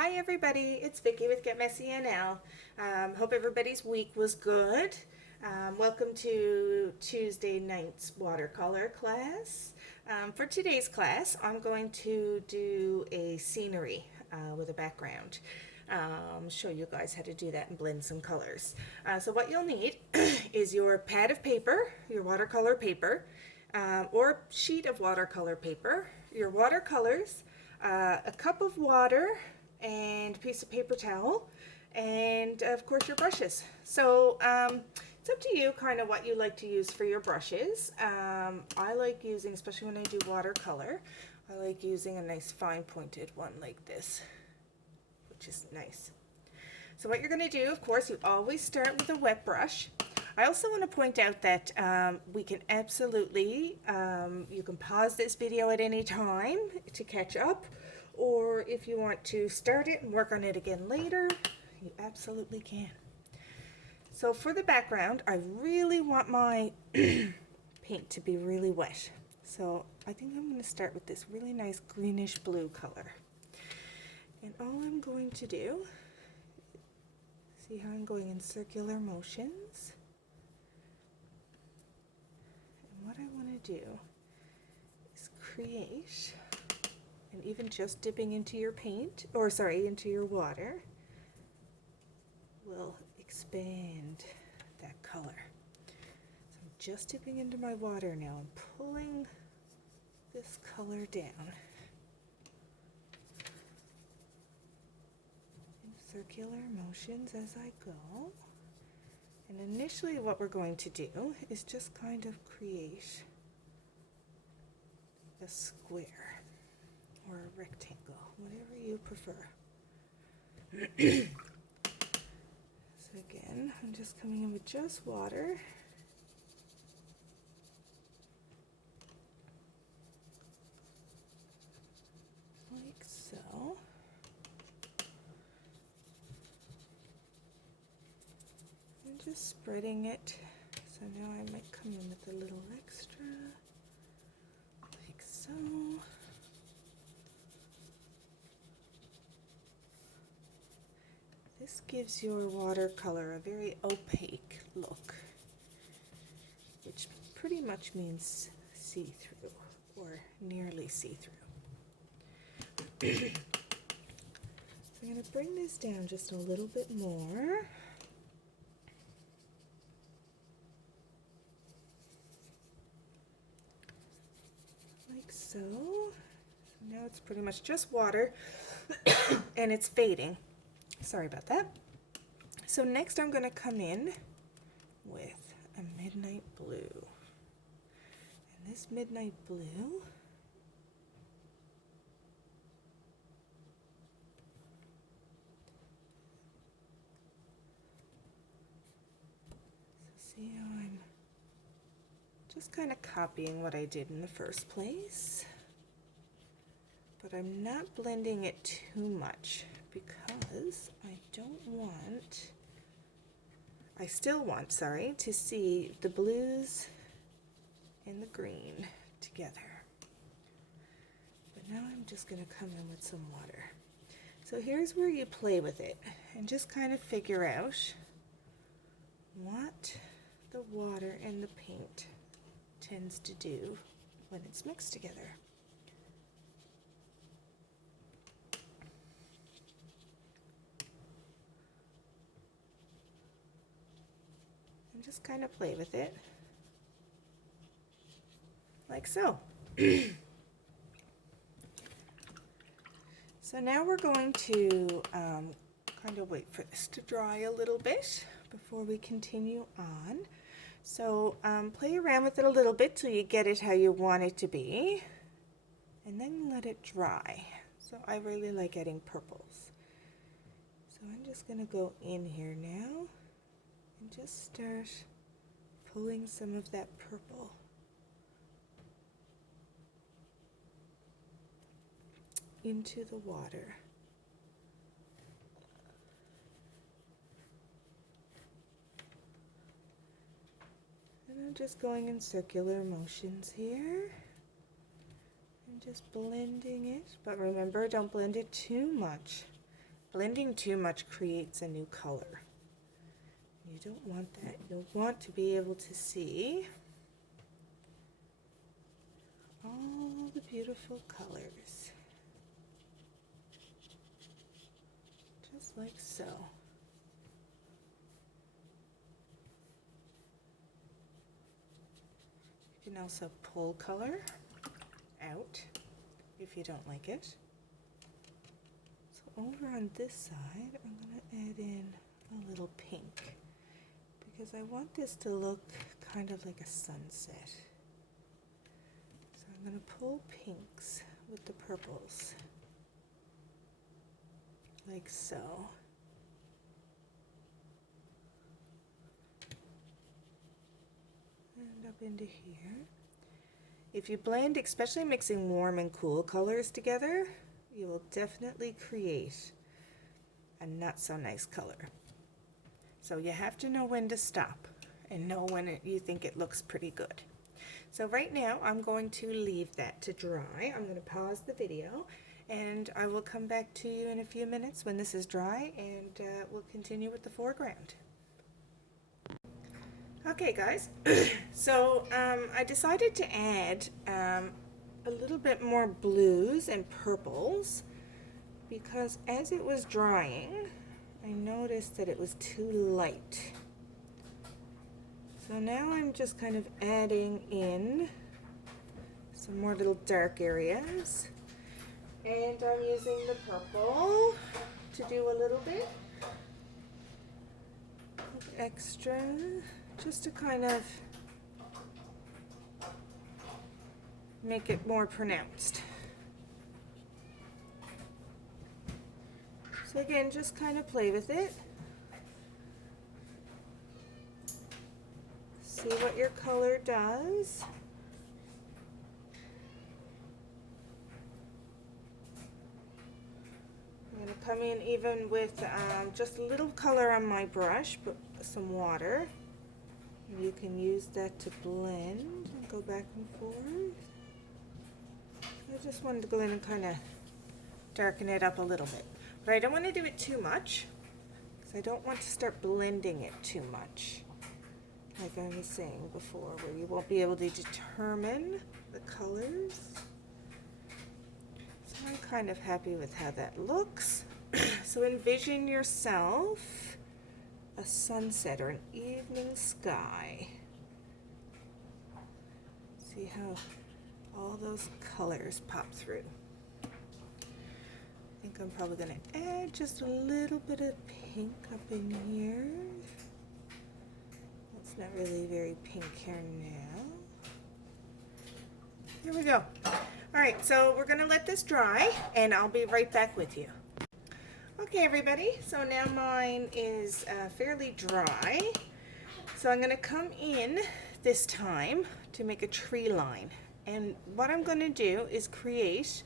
Hi everybody, it's Vicki with Get Messy NL. Hope everybody's week was good. Welcome to Tuesday night's watercolor class. For today's class, I'm going to do a scenery with a background. Show you guys how to do that and blend some colors. So what you'll need is your pad of paper, your watercolor paper, or sheet of watercolor paper, your watercolors, a cup of water, and piece of paper towel, and of course your brushes. So it's up to you kind of what you like to use for your brushes. I like using, especially when I do watercolor, I like using a nice fine pointed one like this, which is nice. So what you're going to do, of course, you always start with a wet brush. I also want to point out that we can absolutely, you can pause this video at any time to catch up, or if you want to start it and work on it again later, you absolutely can. So for the background, I really want my paint to be really wet. So I think I'm going to start with this really nice greenish blue color. And all I'm going to do, see how I'm going in circular motions? And what I want to do is create, and even just dipping into your paint, or sorry, into your water, will expand that color. So I'm just dipping into my water now and pulling this color down in circular motions as I go. And initially what we're going to do is just kind of create a square or a rectangle, whatever you prefer. So again, I'm just coming in with just water. Like so. I'm just spreading it. So now I might come in with a little extra, like so. This gives your watercolor a very opaque look, which pretty much means see-through or nearly see-through. So I'm going to bring this down just a little bit more. Like so. So now it's pretty much just water and it's fading. Sorry about that. So next I'm going to come in with a midnight blue. And this midnight blue see how I'm just kind of copying what I did in the first place, but I'm not blending it too much because I still want, sorry, to see the blues and the green together. But now I'm just going to come in with some water. So here's where you play with it and just kind of figure out what the water and the paint tends to do when it's mixed together. And just kind of play with it like so. So now we're going to kind of wait for this to dry a little bit before we continue on. So play around with it a little bit till you get it how you want it to be, and then let it dry. So I really like adding purples. So I'm just going to go in here now and just start pulling some of that purple into the water. And I'm just going in circular motions here and just blending it, but remember, don't blend it too much Blending too much creates a new color. You don't want that. You'll want to be able to see all the beautiful colors. Just like so. You can also pull color out if you don't like it. So over on this side, I'm going to add in a little pink because I want this to look kind of like a sunset. So I'm going to pull pinks with the purples, like so. And up into here. If you blend, especially mixing warm and cool colors together, you will definitely create a not so nice color. So you have to know when to stop and know when you think it looks pretty good. So right now I'm going to leave that to dry. I'm going to pause the video and I will come back to you in a few minutes when this is dry, and we'll continue with the foreground. Okay guys, so I decided to add a little bit more blues and purples because as it was drying I noticed that it was too light. So now I'm just kind of adding in some more little dark areas, and I'm using the purple to do a little bit of extra, just to kind of make it more pronounced. So again, just kind of play with it. See what your color does. I'm going to come in even with just a little color on my brush, but some water. You can use that to blend and go back and forth. I just wanted to go in and kind of darken it up a little bit. But I don't want to do it too much because I don't want to start blending it too much. Like I was saying before, where you won't be able to determine the colors. So I'm kind of happy with how that looks. So envision yourself a sunset or an evening sky. See how all those colors pop through. I think I'm probably going to add just a little bit of pink up in here. It's not really very pink here now. Here we go. Alright, so we're going to let this dry and I'll be right back with you. Okay everybody, so now mine is fairly dry. So I'm going to come in this time to make a tree line. And what I'm going to do is create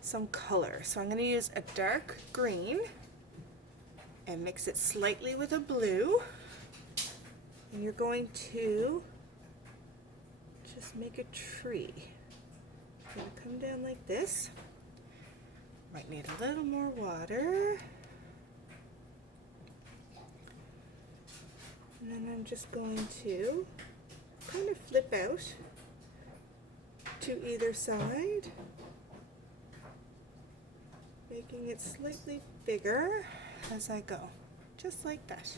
some color. So I'm going to use a dark green and mix it slightly with a blue. And you're going to just make a tree. It's going to come down like this. Might need a little more water. And then I'm just going to kind of flip out to either side, making it slightly bigger as I go, just like that.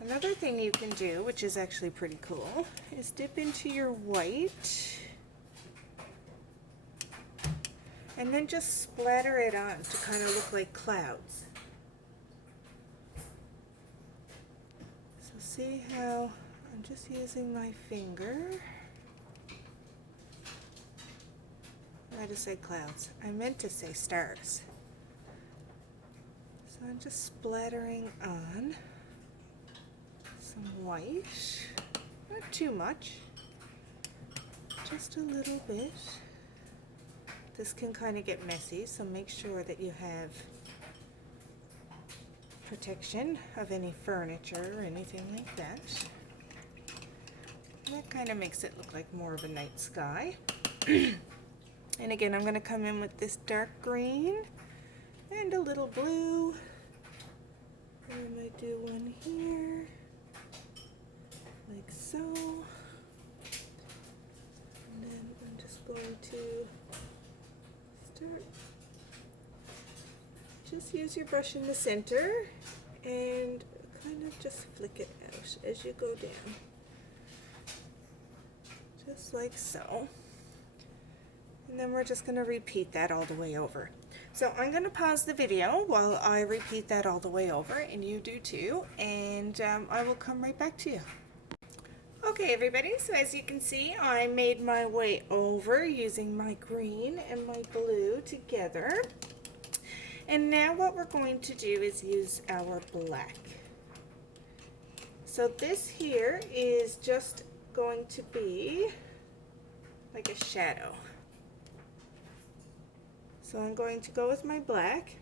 Another thing you can do, which is actually pretty cool, is dip into your white and then just splatter it on to kind of look like clouds. So see how I'm just using my finger. I just say clouds. I meant to say stars. So I'm just splattering on some white, not too much, just a little bit. This can kind of get messy, so make sure that you have protection of any furniture or anything like that. And that kind of makes it look like more of a night sky. And again, I'm going to come in with this dark green and a little blue. And I might do one here, like so. And then I'm just going to start. Just use your brush in the center and kind of just flick it out as you go down. Just like so. And then we're just going to repeat that all the way over. So I'm going to pause the video while I repeat that all the way over, and you do too, and I will come right back to you. Okay everybody, so as you can see, I made my way over using my green and my blue together. And now what we're going to do is use our black. So this here is just going to be like a shadow. So I'm going to go with my black.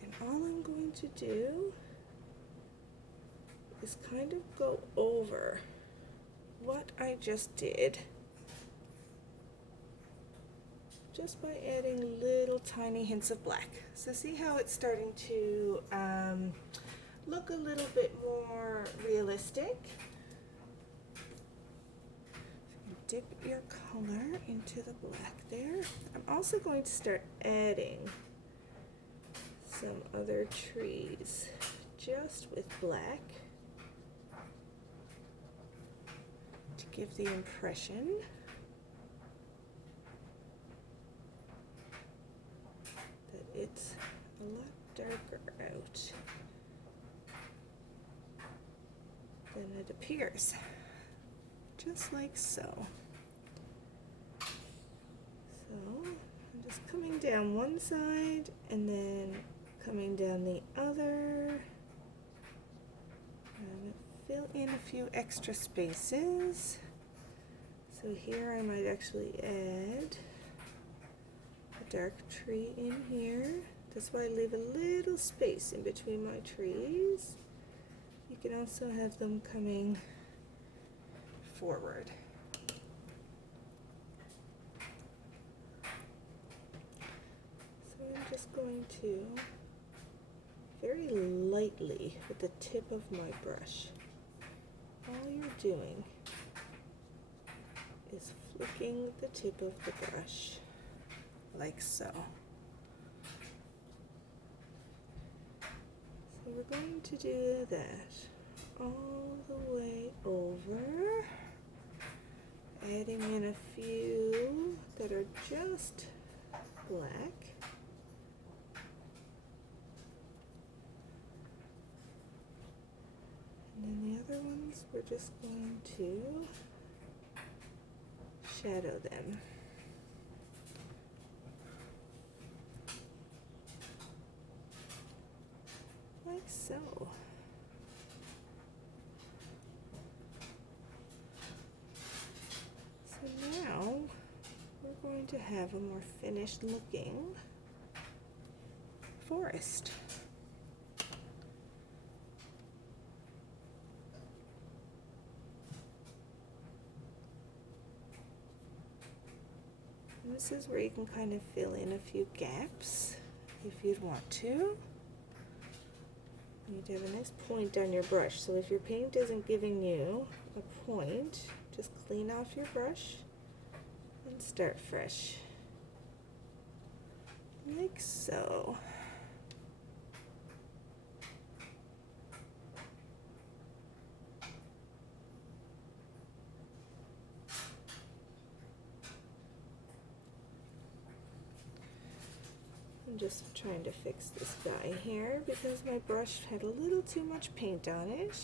And all I'm going to do is kind of go over what I just did, just by adding little tiny hints of black. So see how it's starting to look a little bit more realistic. Dip your color into the black there. I'm also going to start adding some other trees just with black to give the impression that it's a lot darker out than it appears, just like so. So I'm just coming down one side and then coming down the other. I'm going to fill in a few extra spaces. So here I might actually add a dark tree in here. That's why I leave a little space in between my trees. You can also have them coming forward. So I'm just going to very lightly with the tip of my brush. All you're doing is flicking the tip of the brush like so. So we're going to do that all the way over, adding in a few that are just black. And then the other ones, we're just going to shadow them. Like so. So now we're going to have a more finished looking forest. And this is where you can kind of fill in a few gaps if you'd want to. You need to have a nice point on your brush, so if your paint isn't giving you a point, just clean off your brush and start fresh, like so. I'm just trying to fix this guy here because my brush had a little too much paint on it,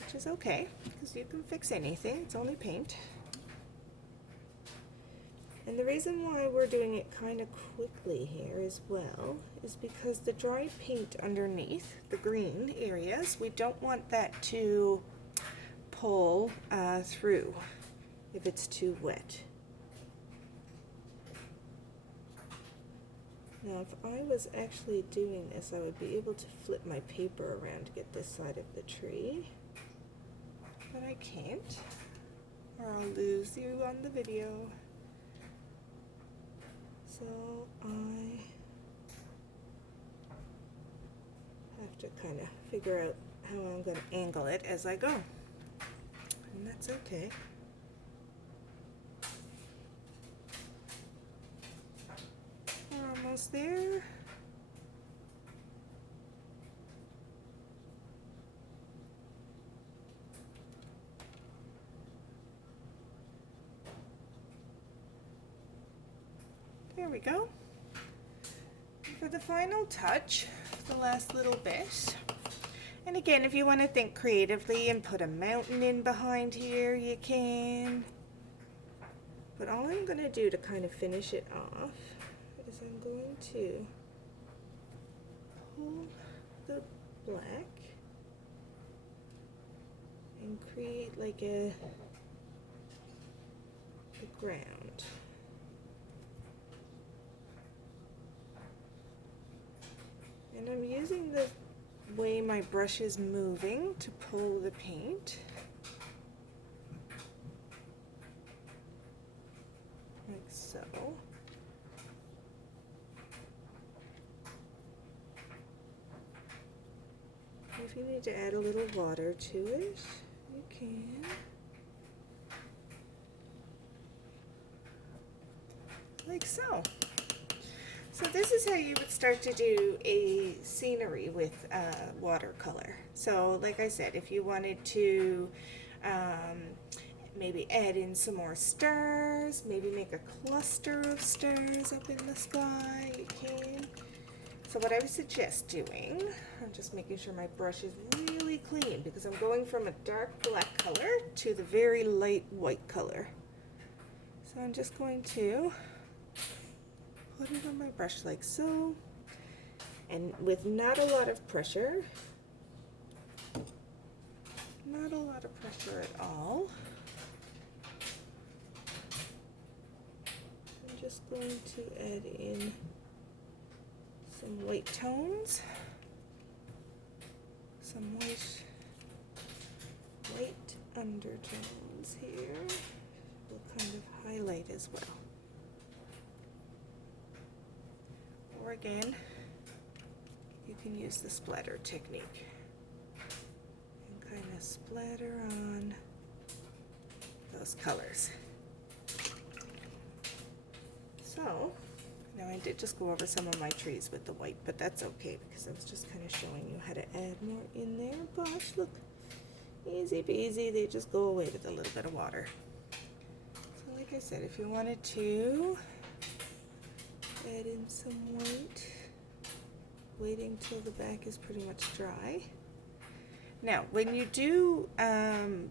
which is okay because you can fix anything, it's only paint. And the reason why we're doing it kind of quickly here as well is because the dry paint underneath the green areas, we don't want that to pull through if it's too wet. Now if I was actually doing this, I would be able to flip my paper around to get this side of the tree, but I can't, or I'll lose you on the video. So I have to kind of figure out how I'm going to angle it as I go, and that's okay. We're almost there. There we go. For the final touch, the last little bit. And again, if you want to think creatively and put a mountain in behind here, you can. But all I'm going to do to kind of finish it off is I'm going to pull the black and create like a ground. And I'm using the way my brush is moving to pull the paint. Like so. If you need to add a little water to it, you can. Like so. So this is how you would start to do a scenery with watercolor. So like I said, if you wanted to maybe add in some more stars, maybe make a cluster of stars up in the sky, you can. So what I would suggest doing, I'm just making sure my brush is really clean because I'm going from a dark black color to the very light white color. So I'm just going to put it on my brush like so, and with not a lot of pressure, not a lot of pressure at all. I'm just going to add in some white tones, some white undertones here will kind of highlight as well. Or again, you can use the splatter technique and kind of splatter on those colors. So, now I did just go over some of my trees with the white, but that's okay because I was just kind of showing you how to add more in there. Gosh, look, easy peasy, they just go away with a little bit of water. So like I said, if you wanted to add in some white, waiting till the back is pretty much dry. Now, when you do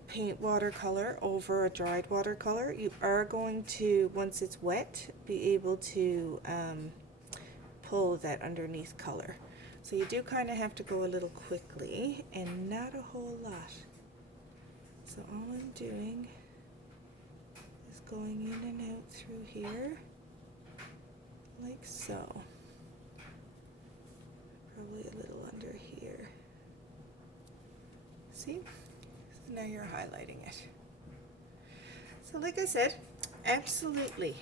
paint watercolor over a dried watercolor, you are going to, once it's wet, be able to pull that underneath color. So you do kind of have to go a little quickly and not a whole lot. So all I'm doing is going in and out through here, like so. Probably a little under here. See? So now you're highlighting it. So like I said, absolutely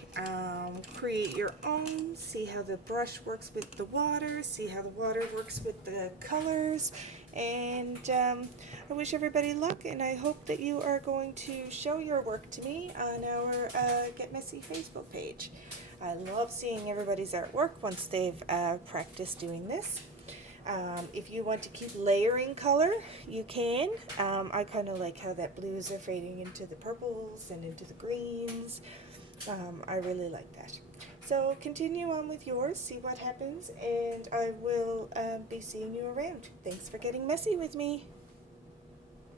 create your own, see how the brush works with the water, see how the water works with the colors, and I wish everybody luck, and I hope that you are going to show your work to me on our Get Messy Facebook page. I love seeing everybody's artwork once they've practiced doing this. If you want to keep layering color, you can. I kind of like how that blues are fading into the purples and into the greens. I really like that. So continue on with yours, see what happens, and I will be seeing you around. Thanks for getting messy with me.